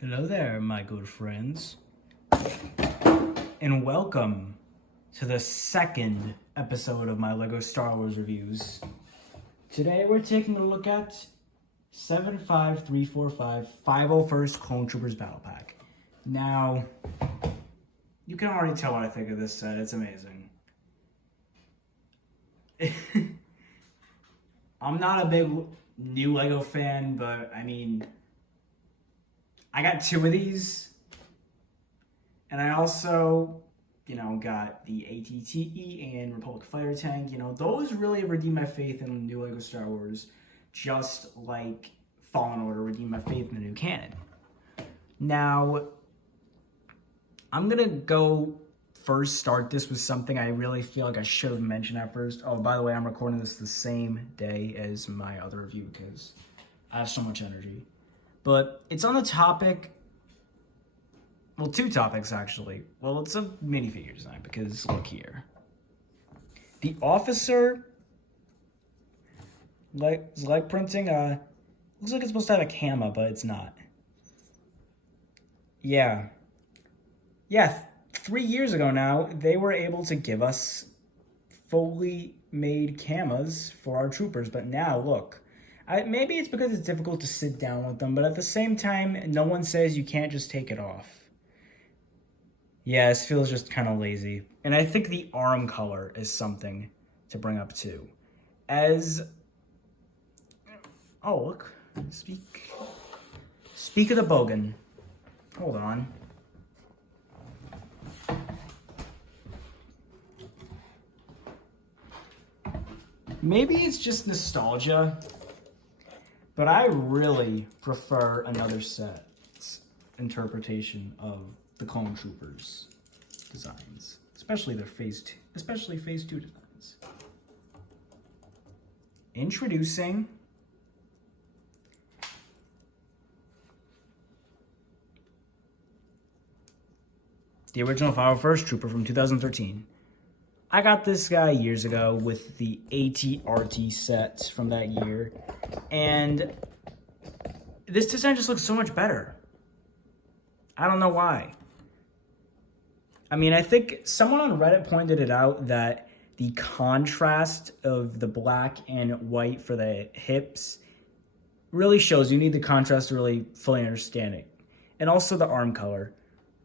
Hello there, my good friends, and welcome to the second episode of my LEGO Star Wars reviews. Today we're taking a look at 75345 501st Clone Troopers Battle Pack. Now, you can already tell what I think of this set. It's amazing. I'm not a big new LEGO fan, but I mean, I got two of these, and I also, got the ATTE and Republic Fighter Tank. Those really redeemed my faith in new LEGO Star Wars, just like Fallen Order redeemed my faith in the new canon. Now, I'm gonna start this with something I really feel like I should have mentioned at first. Oh, by the way, I'm recording this the same day as my other review because I have so much energy. But it's on the topic, well, two topics actually. Well, it's a minifigure design because look here. The officer leg printing, looks like it's supposed to have a cama, but it's not. Yeah, 3 years ago now, they were able to give us fully made camas for our troopers, but now look. Maybe it's because it's difficult to sit down with them, but at the same time, no one says you can't just take it off. Yeah, this feels just kind of lazy. And I think the arm color is something to bring up too. Oh, look. Speak of the Bogan. Hold on. Maybe it's just nostalgia, but I really prefer another set's interpretation of the Clone Troopers designs, especially Phase 2 designs. Introducing the original 501st Trooper from 2013. I got this guy years ago with the AT-RT sets from that year, and this design just looks so much better. I don't know why. I mean, I think someone on Reddit pointed it out that the contrast of the black and white for the hips really shows you need the contrast to really fully understand it. And also the arm color.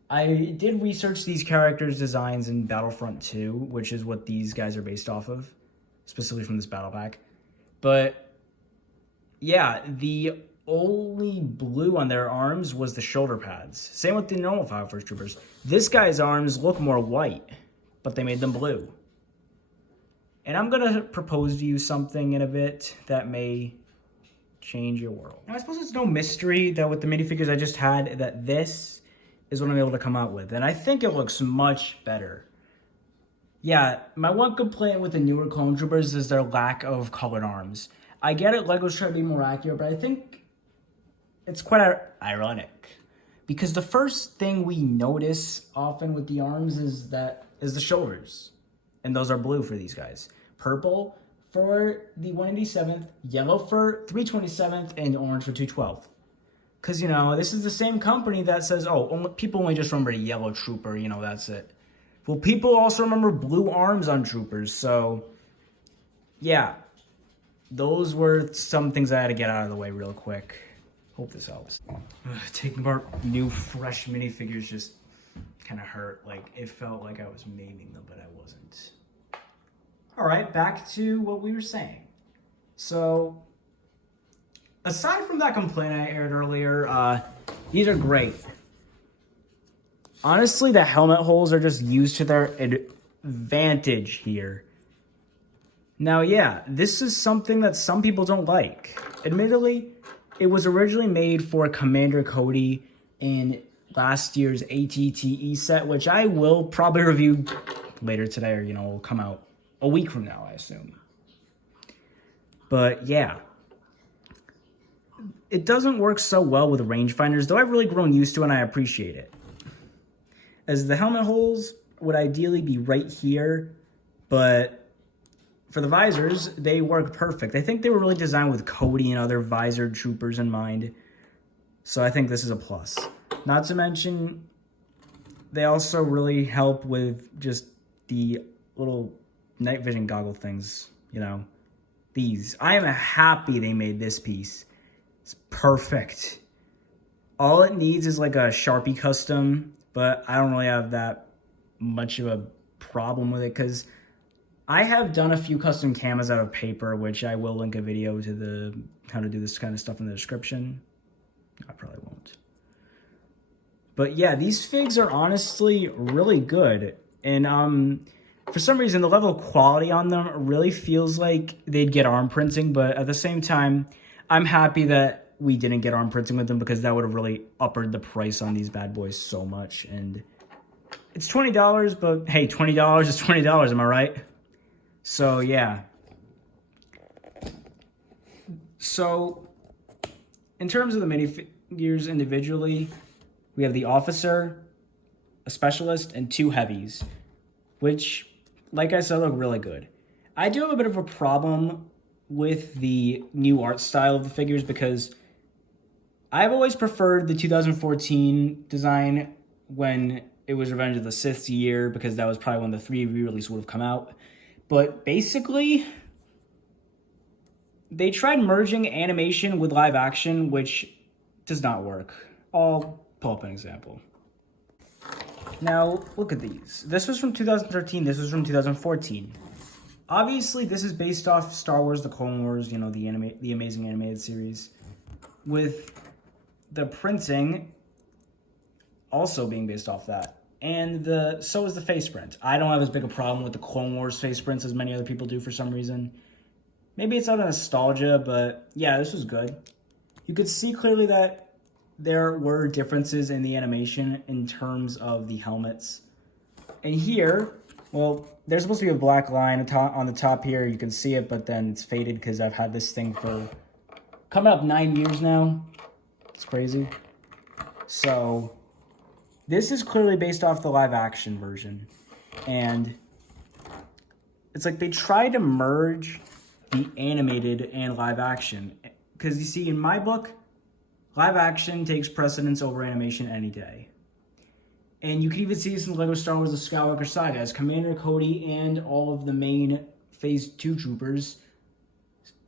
I did research these characters' designs in Battlefront 2, which is what these guys are based off of, specifically from this battle pack. But yeah, the only blue on their arms was the shoulder pads. Same with the normal 501st Troopers. This guy's arms look more white, but they made them blue. And I'm going to propose to you something in a bit that may change your world. Now, I suppose it's no mystery that with the minifigures I just had, that this is what I'm able to come out with. And I think it looks much better. Yeah, my one complaint with the newer Clone Troopers is their lack of colored arms. I get it, LEGO's trying to be more accurate, but I think it's quite ironic. Because the first thing we notice often with the arms is the shoulders. And those are blue for these guys. Purple for the 187th, yellow for 327th, and orange for 212th. Because, this is the same company that says, people only just remember Yellow Trooper, that's it. Well, people also remember blue arms on Troopers, so, yeah. Those were some things I had to get out of the way real quick. Hope this helps. Taking apart new, fresh minifigures just kind of hurt. Like, it felt like I was maiming them, but I wasn't. All right, back to what we were saying. So, aside from that complaint I aired earlier, these are great. Honestly, the helmet holes are just used to their advantage here. Now, yeah, this is something that some people don't like. Admittedly, it was originally made for Commander Cody in last year's ATTE set, which I will probably review later today, or, will come out a week from now, I assume. But, yeah. It doesn't work so well with rangefinders, though I've really grown used to it and I appreciate it. As the helmet holes would ideally be right here, but for the visors, they work perfect. I think they were really designed with Cody and other visored troopers in mind, so I think this is a plus. Not to mention, they also really help with just the little night vision goggle things, you know. These. I am happy they made this piece. It's perfect. All it needs is like a Sharpie custom, but I don't really have that much of a problem with it because I have done a few custom camas out of paper, which I will link a video to the how to do this kind of stuff in the description. I probably won't. But yeah, these figs are honestly really good. And for some reason, the level of quality on them really feels like they'd get arm printing. But at the same time, I'm happy that we didn't get arm printing with them because that would have really uppered the price on these bad boys so much. And it's $20, but hey, $20 is $20, am I right? So yeah. So in terms of the minifigures individually, we have the officer, a specialist, and 2 heavies, which, like I said, look really good. I do have a bit of a problem with the new art style of the figures because I've always preferred the 2014 design when it was Revenge of the Sith's year because that was probably when the 3 re-release would have come out. But basically, they tried merging animation with live action, which does not work. I'll pull up an example. Now, look at these. This was from 2013, this was from 2014. Obviously, this is based off Star Wars The Clone Wars, you know, the amazing animated series, with the printing also being based off that. And so is the face print. I don't have as big a problem with the Clone Wars face prints as many other people do for some reason. Maybe it's out of nostalgia, but yeah, this was good. You could see clearly that there were differences in the animation in terms of the helmets. And here, well, there's supposed to be a black line on the top here. You can see it, but then it's faded because I've had this thing for coming up 9 years now. It's crazy. So this is clearly based off the live action version. And it's like they tried to merge the animated and live action. Because you see, in my book, live action takes precedence over animation any day. And you can even see this in LEGO Star Wars The Skywalker Saga, as Commander Cody and all of the main Phase 2 troopers,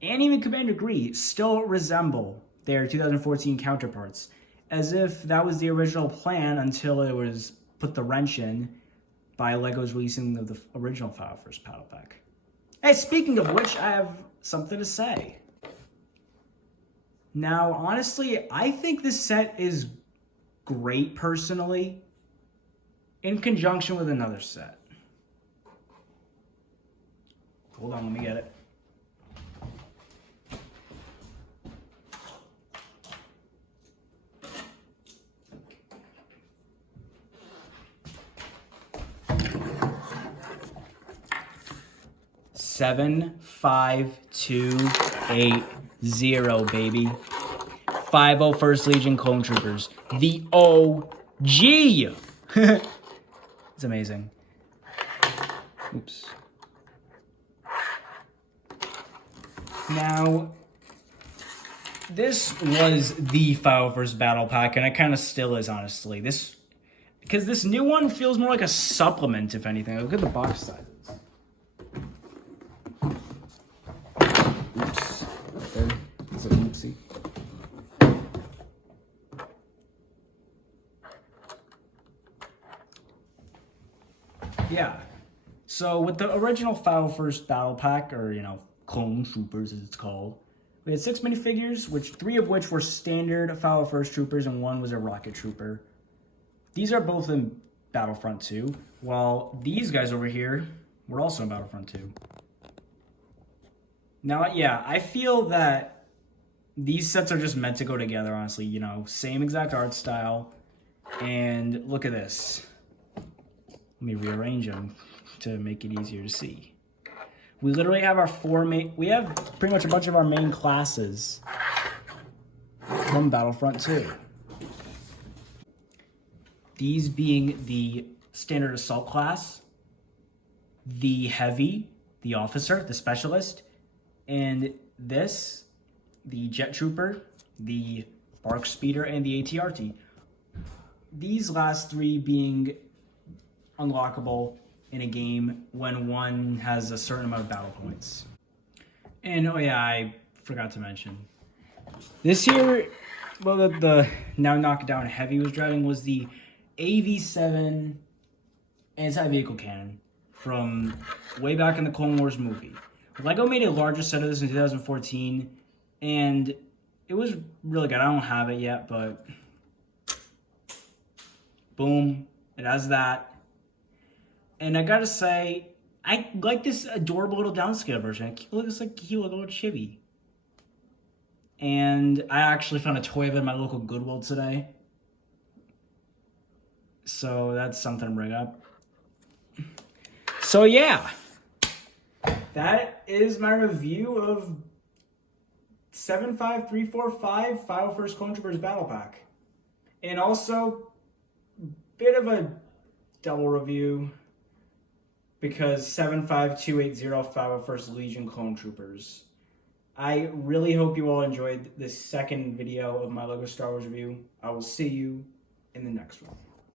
and even Commander Gree, still resemble their 2014 counterparts, as if that was the original plan until it was put the wrench in by LEGO's releasing of the original File First Battle Pack. Hey, speaking of which, I have something to say. Now, honestly, I think this set is great personally, in conjunction with another set. Hold on, let me get it. Seven, 5, 2, 8, 0, baby. 501st Legion Clone Troopers. The OG! It's amazing. Oops. Now, this was the File First Battle Pack, and it kind of still is, honestly. Because this new one feels more like a supplement, if anything. Look at the box sizes. Oops. Right there. It's a oopsie. Yeah. So with the original File First Battle Pack, or, you know, Clone Troopers as it's called, we had 6 minifigures, 3 of which were standard File First Troopers and 1 was a Rocket Trooper. These are both in Battlefront 2, while these guys over here were also in Battlefront 2. Now, yeah, I feel that these sets are just meant to go together, honestly. You know, same exact art style. And look at this. Let me rearrange them to make it easier to see. We literally have our we have pretty much a bunch of our main classes from Battlefront 2. These being the standard assault class, the heavy, the officer, the specialist, and this, the jet trooper, the bark speeder, and the ATRT. these last 3 being unlockable in a game when one has a certain amount of battle points. And oh yeah, I forgot to mention, this here, well, the Now Knock Down Heavy was driving was the AV7 anti-vehicle cannon from way back in the Clone Wars movie. LEGO made a larger set of this in 2014, and it was really good. I don't have it yet, but boom, it has that. And I gotta say, I like this adorable little downscale version. It looks like a cute little chibi. And I actually found a toy of it in my local Goodwill today. So that's something to bring up. So yeah, that is my review of 75345 501st Clone Troopers Battle Pack. And also, bit of a double review because 75280 501st Legion Clone Troopers. I really hope you all enjoyed this second video of my LEGO Star Wars review. I will see you in the next one.